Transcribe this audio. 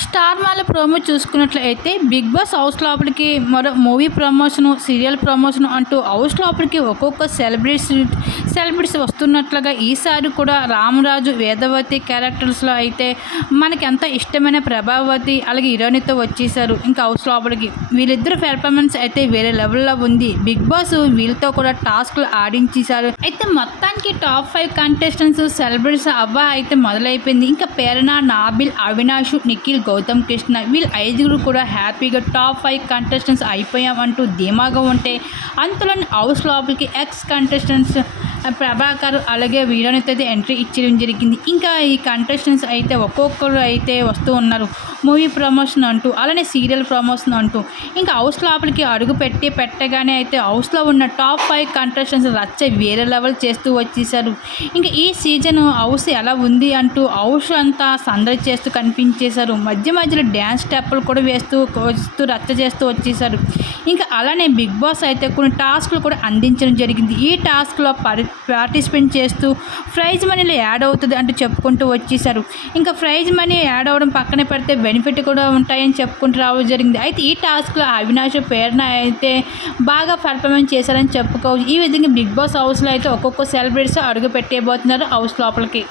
Star మాల promo చూసుకున్నట్లయితే Bigg Boss house లోపలికి మరో మూవీ ప్రమోషన్ సీరియల్ ప్రమోషన్ అంటూ హౌస్ లోపలికి ఒక్కొక్క సెలబ్రిటీస్ సెలబ్రిటీస్ వస్తున్నట్లుగా ఈసారి కూడా రామరాజు వేదవతి క్యారెక్టర్స్లో అయితే మనకి ఎంత ఇష్టమైన ప్రభావతి అలాగే హీరోయిన్తో వచ్చేసారు. ఇంకా హౌస్ లోపలికి వీళ్ళిద్దరు పెర్ఫార్మెన్స్ అయితే వేరే లెవెల్లో ఉంది. బిగ్ బాస్ వీళ్ళతో కూడా టాస్క్లు ఆడించేశారు. అయితే మొత్తానికి టాప్ ఫైవ్ కంటెస్టెంట్స్ సెలబ్రిటీస్ అవ్వ అయితే మొదలైపోయింది. ఇంకా పేరణ నాబిల్ అవినాష్ నిఖిల్ గౌతమ్ కృష్ణ. వీళ్ళు ఐదుగురు కూడా హ్యాపీగా టాప్ ఫైవ్ కంటెస్టెంట్స్ అయిపోయామంటూ ధీమాగా ఉంటే అంతలోని హౌస్ లోపలికి ఎక్స్ కంటెస్టెంట్స్ ప్రభాకర్ అలాగే వీరానితో అయితే ఎంట్రీ ఇచ్చడం జరిగింది. ఇంకా ఈ కంటెస్టెంట్స్ అయితే ఒక్కొక్కరు అయితే వస్తూ ఉన్నారు. మూవీ ప్రమోషన్ అంటూ అలానే సీరియల్ ప్రమోషన్ అంటూ. ఇంకా హౌస్ లోపలికి అడుగు పెట్టి పెట్టగానే అయితే హౌస్లో ఉన్న టాప్ ఫైవ్ కంటెస్టెంట్స్ రచ్చ వేరే లెవెల్ చేస్తూ వచ్చేసారు. ఇంకా ఈ సీజన్ హౌస్ ఎలా ఉంది అంటూ హౌస్ అంతా సందడి చేస్తూ కనిపించేశారు. మధ్య మధ్యలో డ్యాన్స్ స్టెప్పులు కూడా వేస్తూ వస్తూ రచ్చ చేస్తూ వచ్చేసారు. ఇంకా అలానే బిగ్ బాస్ అయితే కొన్ని టాస్క్లు కూడా అందించడం జరిగింది. ఈ టాస్క్లో పరి పార్టిసిపేట్ చేస్తూ ప్రైజ్ మనీలో యాడ్ అవుతుంది అంటూ చెప్పుకుంటూ వచ్చేసారు. ఇంకా ప్రైజ్ మనీ యాడ్ అవ్వడం పక్కన పెడితే బెనిఫిట్ కూడా ఉంటాయని చెప్పుకుంటూ రావడం జరిగింది. అయితే ఈ టాస్క్లో అవినాష్ పేరున అయితే బాగా పర్ఫార్మెన్స్ చేశారని చెప్పుకోవచ్చు. ఈ విధంగా బిగ్ బాస్ హౌస్లో అయితే ఒక్కొక్క సెలబ్రిటీస్ అడుగు పెట్టేయబోతున్నారు హౌస్ లోపలికి.